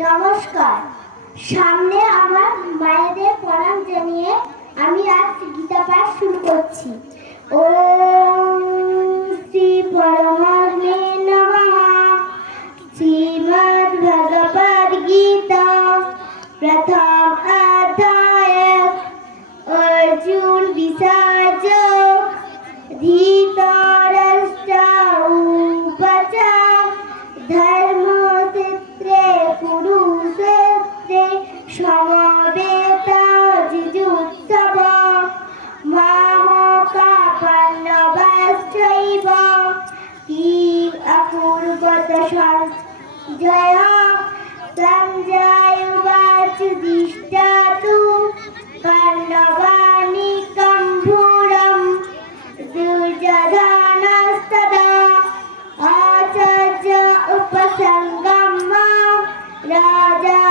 নমস্কার। সামনে আমার মায়েদের প্রণাম জানিয়ে আমি আজ গীতা পাঠ শুরু করছি। ওম শ্রী পরমাত্মে নমঃ। শ্রীমদ্ ভগবদ গীতা প্রথম অধ্যায়। অর্জুন বিষাদ ধৃতরাষ্ট্র উবাচ ধর্মক্ষেত্রে কুরুক্ষেত্রে সমবেতা যুযুৎসব মামকা পাণ্ডবাশ্চৈব কি অকুর্বত সঞ্জয়। সঞ্জয় উবাচ দিষ্টাতু পাণ্ডবানীকং ভূরং দুর্যোধনস্তদা আচার্য উপসঙ্গম রাজা